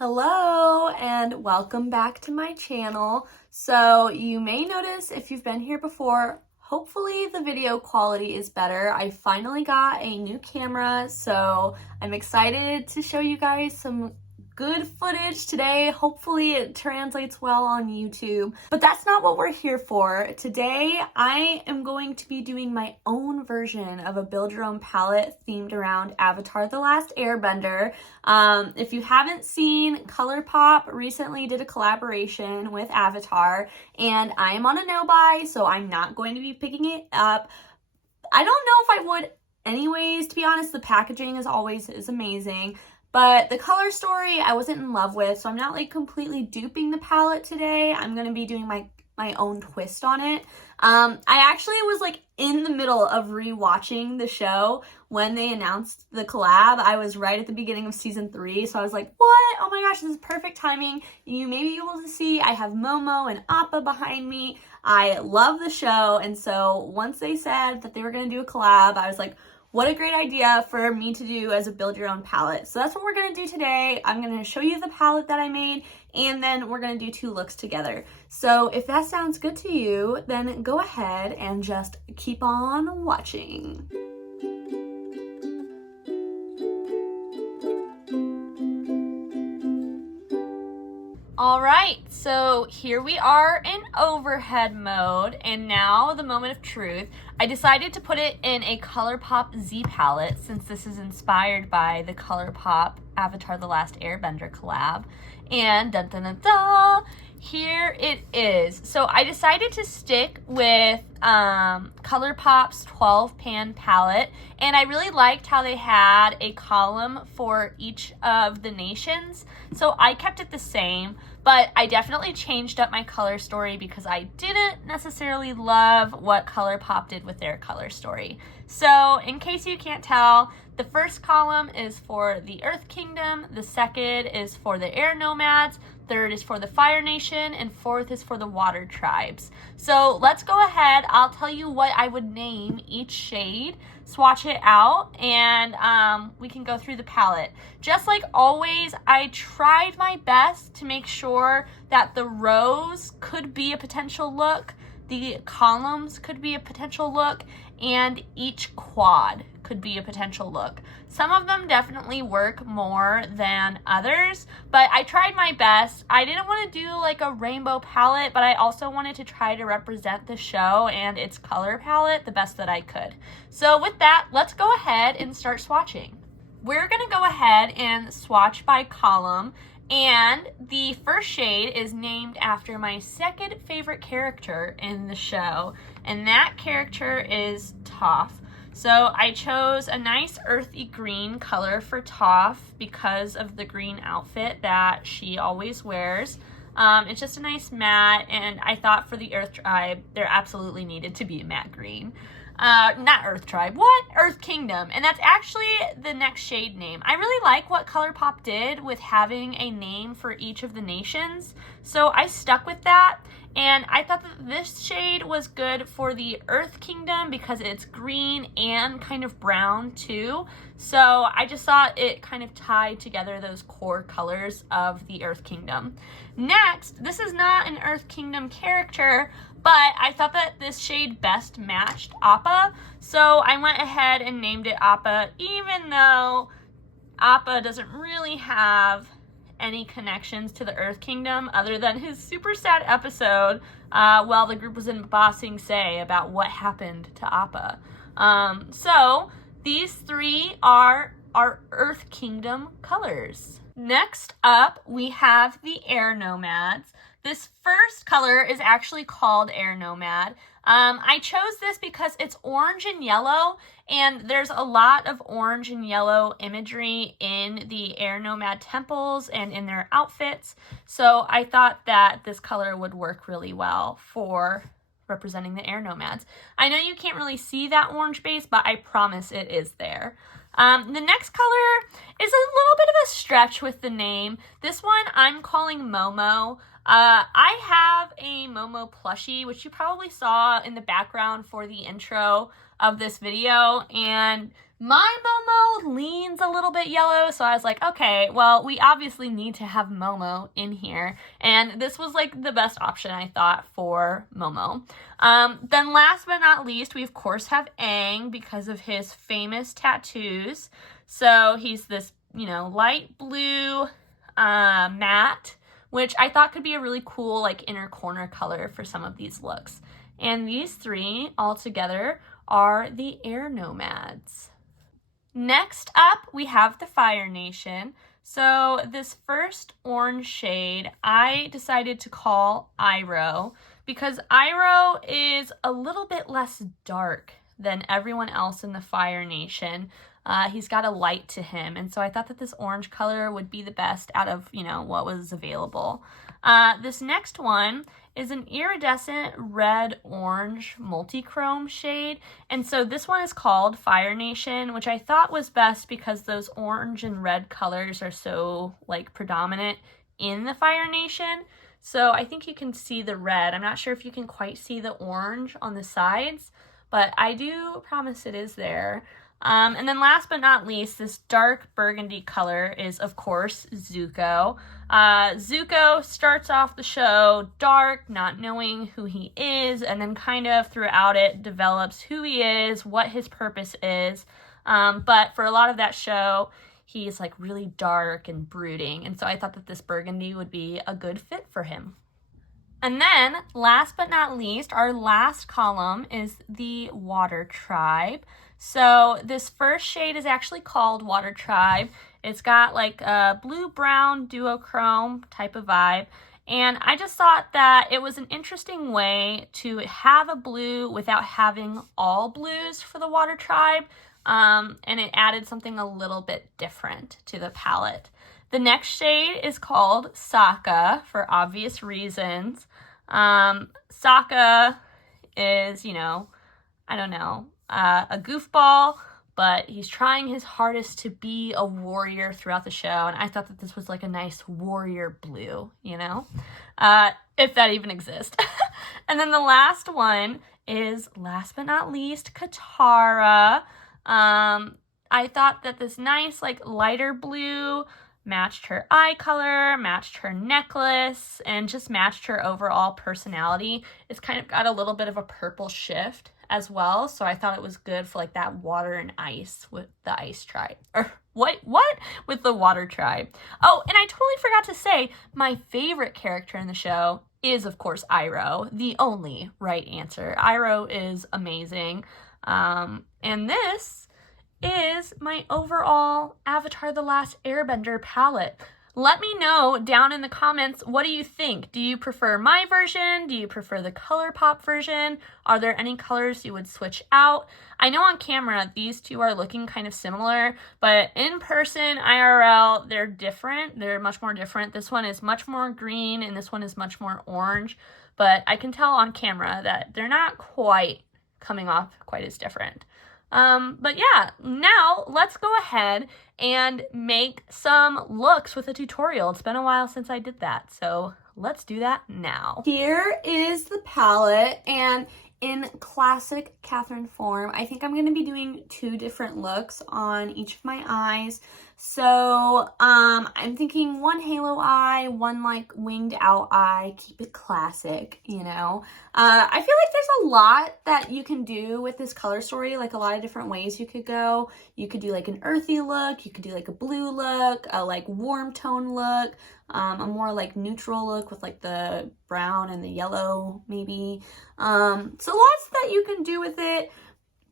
Hello and welcome back to my channel. So you may notice if you've been here before, hopefully the video quality is better. I finally got a new camera, so I'm excited to show you guys some good footage today. Hopefully it translates well on YouTube, but that's not what we're here for. Today, I am going to be doing my own version of a build your own palette themed around Avatar the Last Airbender. If you haven't seen, Colourpop recently did a collaboration with Avatar, and I am on a no-buy, so I'm not going to be picking it up. I don't know if I would anyways, to be honest. The packaging is amazing. But the color story I wasn't in love with, so I'm not like completely duping the palette today. I'm going to be doing my own twist on it. I actually was like in the middle of rewatching the show when they announced the collab. I was right at the beginning of season 3, so I was like, what? Oh my gosh, this is perfect timing. You may be able to see I have Momo and Appa behind me. I love the show, and so once they said that they were going to do a collab, I was like, what a great idea for me to do as a build your own palette. So that's what we're going to do today. I'm going to show you the palette that I made, and then we're going to do 2 looks together. So if that sounds good to you, then go ahead and just keep on watching. All right, so here we are in overhead mode, and now the moment of truth. I decided to put it in a Colourpop Z palette since this is inspired by the Colourpop Avatar the Last Airbender collab. And dun dun dun dun, here it is. So I decided to stick with Colourpop's 12 pan palette, and I really liked how they had a column for each of the nations. So I kept it the same, but I definitely changed up my color story because I didn't necessarily love what Colourpop did with their color story. So in case you can't tell, the first column is for the Earth Kingdom, the second is for the Air Nomads, third is for the Fire Nation, and fourth is for the Water Tribes. So let's go ahead. I'll tell you what I would name each shade, swatch it out, and we can go through the palette. Just like always, I tried my best to make sure that the rows could be a potential look, the columns could be a potential look, and each quad could be a potential look. Some of them definitely work more than others, but I tried my best. I didn't want to do like a rainbow palette, but I also wanted to try to represent the show and its color palette the best that I could. So with that, let's go ahead and start swatching. We're going to go ahead and swatch by column, and the first shade is named after my second favorite character in the show, and that character is Toph. So I chose a nice earthy green color for Toph because of the green outfit that she always wears. It's just a nice matte, and I thought for the Earth Tribe, there absolutely needed to be a matte green. Not Earth Tribe, what? Earth Kingdom, and that's actually the next shade name. I really like what Colourpop did with having a name for each of the nations, so I stuck with that, and I thought that this shade was good for the Earth Kingdom because it's green and kind of brown too, so I just thought it kind of tied together those core colors of the Earth Kingdom. Next, this is not an Earth Kingdom character, but I thought that this shade best matched Appa, so I went ahead and named it Appa, even though Appa doesn't really have any connections to the Earth Kingdom other than his super sad episode while the group was in Ba Sing Se about what happened to Appa. So these 3 are our Earth Kingdom colors. Next up, we have the Air Nomads. This first color is actually called Air Nomad. I chose this because it's orange and yellow, and there's a lot of orange and yellow imagery in the Air Nomad temples and in their outfits. So I thought that this color would work really well for representing the Air Nomads. I know you can't really see that orange base, but I promise it is there. The next color is a little bit of a stretch with the name. This one I'm calling Momo. I have a Momo plushie, which you probably saw in the background for the intro of this video, and My Momo leans a little bit yellow, so I was like, okay, well, we obviously need to have Momo in here, and this was like the best option I thought for Momo. Then last but not least, we of course have Aang because of his famous tattoos. So he's this, you know, light blue matte, which I thought could be a really cool like inner corner color for some of these looks. And these three all together are the Air Nomads. Next up, we have the Fire Nation. So this first orange shade, I decided to call Iroh because Iroh is a little bit less dark than everyone else in the Fire Nation. He's got a light to him, and so I thought that this orange color would be the best out of, you know, what was available. This next one is an iridescent red-orange multi-chrome shade, and so this one is called Fire Nation, which I thought was best because those orange and red colors are so, like, predominant in the Fire Nation. So I think you can see the red. I'm not sure if you can quite see the orange on the sides, but I do promise it is there. And then last but not least, this dark burgundy color is, of course, Zuko. Zuko starts off the show dark, not knowing who he is, and then kind of throughout it develops who he is, what his purpose is. But for a lot of that show, he's like really dark and brooding, and so I thought that this burgundy would be a good fit for him. And then, last but not least, our last column is the Water Tribe. So this first shade is actually called Water Tribe. It's got like a blue-brown duochrome type of vibe. And I just thought that it was an interesting way to have a blue without having all blues for the Water Tribe. And it added something a little bit different to the palette. The next shade is called Sokka for obvious reasons. Sokka is, you know, I don't know, a goofball, but he's trying his hardest to be a warrior throughout the show, and I thought that this was like a nice warrior blue, you know, if that even exists. And then the last one is, last but not least, Katara. I thought that this nice, like, lighter blue matched her eye color, matched her necklace, and just matched her overall personality. It's kind of got a little bit of a purple shift as well, so I thought it was good for like that water and ice with the ice tribe. Or what? With the Water Tribe. Oh, and I totally forgot to say, my favorite character in the show is, of course, Iroh, the only right answer. Iroh is amazing. And this is my overall Avatar the Last Airbender palette. Let me know down in the comments, what do you think? Do you prefer my version? Do you prefer the Colourpop version? Are there any colors you would switch out? I know on camera these two are looking kind of similar, but in person, IRL, they're different. They're much more different. This one is much more green and this one is much more orange, but I can tell on camera that they're not quite coming off quite as different. But yeah, now let's go ahead and make some looks with a tutorial. It's been a while since I did that, so let's do that now. Here is the palette, and in classic Catherine form, I think I'm going to be doing 2 different looks on each of my eyes. So I'm thinking 1 halo eye, 1 like winged out eye, keep it classic, you know. I feel like there's a lot that you can do with this color story, like a lot of different ways you could go. You could do like an earthy look, you could do like a blue look, a like warm tone look, a more like neutral look with like the brown and the yellow maybe. So lots that you can do with it.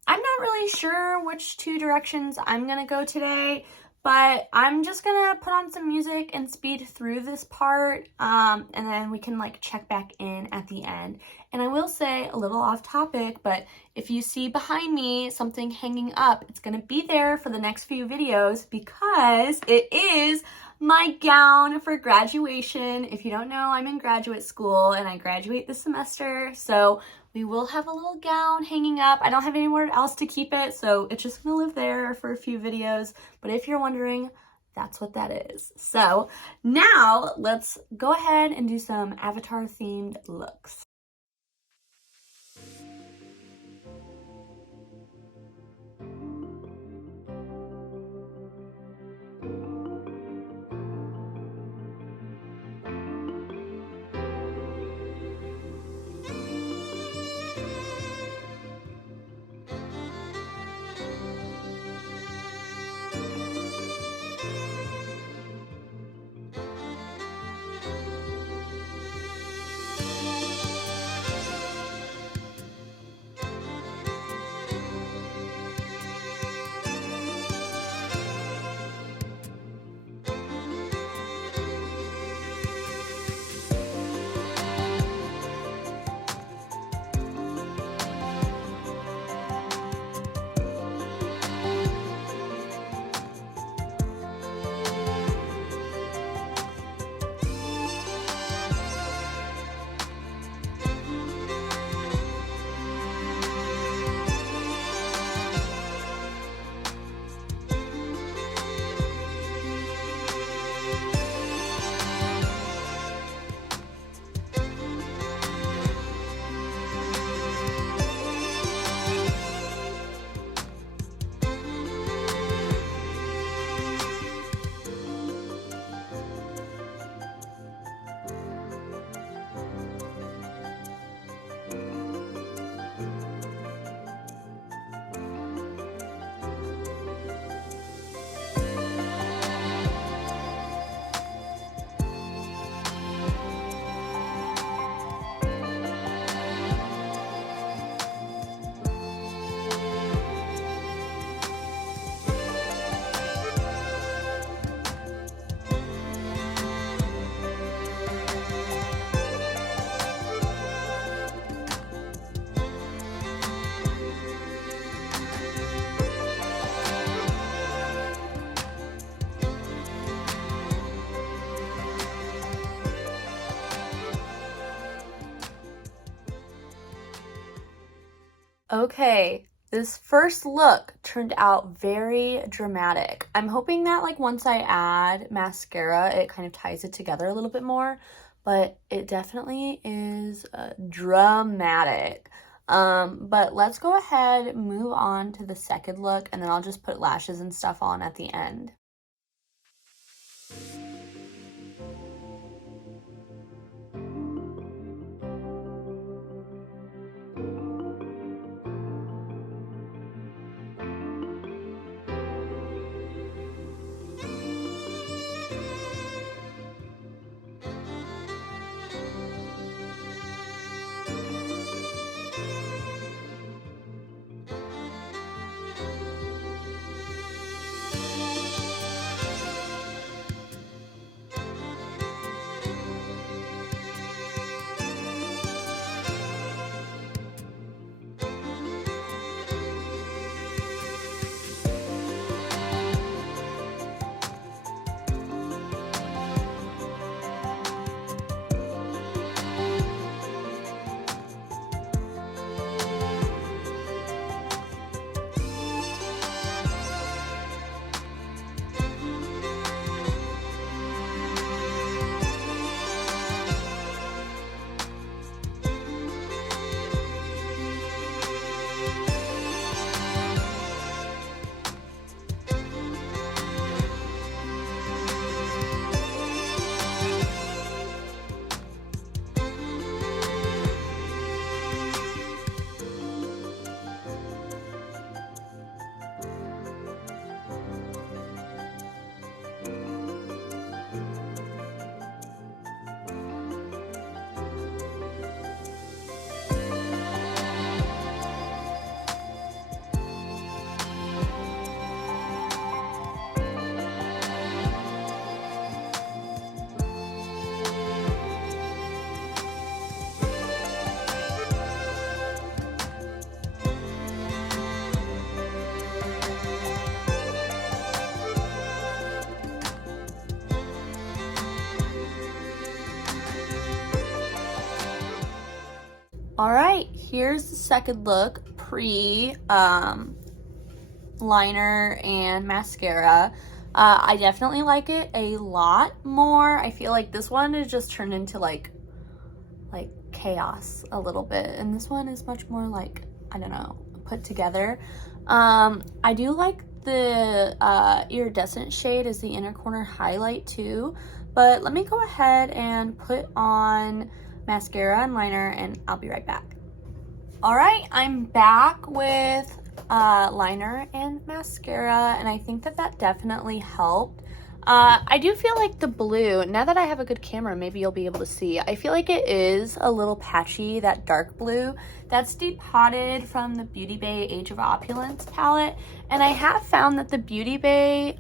I'm not really sure which 2 directions I'm gonna go today, but I'm just gonna put on some music and speed through this part, and then we can like check back in at the end. And I will say, a little off topic, but if you see behind me something hanging up, it's gonna be there for the next few videos because it is my gown for graduation. If you don't know, I'm in graduate school and I graduate this semester, so we will have a little gown hanging up. I don't have anywhere else to keep it, so it's just gonna live there for a few videos. But if you're wondering, that's what that is. So now let's go ahead and do some Avatar themed looks. Okay, this first look turned out very dramatic. I'm hoping that like once I add mascara, it kind of ties it together a little bit more, but it definitely is dramatic. But let's go ahead, move on to the second look, and then I'll just put lashes and stuff on at the end. All right, here's the second look, liner and mascara. I definitely like it a lot more. I feel like this one is just turned into like chaos a little bit, and this one is much more like, I don't know, put together. I do like the iridescent shade as the inner corner highlight too, but let me go ahead and put on mascara and liner, and I'll be right back. All right, I'm back with liner and mascara, and I think that definitely helped. I do feel like the blue, now that I have a good camera, maybe you'll be able to see, I feel like it is a little patchy, that dark blue. That's depotted from the Beauty Bay Age of Opulence palette, and I have found that the Beauty Bay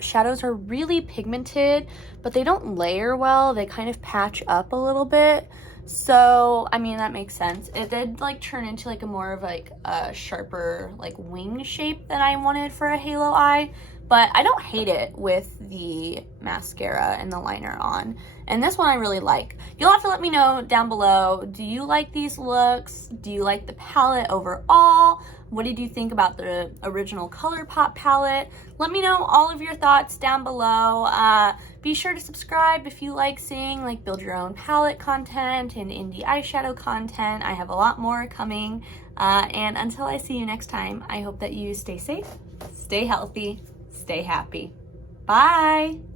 shadows are really pigmented, but they don't layer well. They kind of patch up a little bit. So, I mean, that makes sense. It did like turn into like a more of like a sharper like wing shape than I wanted for a halo eye, but I don't hate it with the mascara and the liner on. And this one I really like. You'll have to let me know down below, do you like these looks? Do you like the palette overall? What did you think about the original Colourpop palette? Let me know all of your thoughts down below. Be sure to subscribe if you like seeing like build your own palette content and indie eyeshadow content. I have a lot more coming. And until I see you next time, I hope that you stay safe, stay healthy, stay happy. Bye.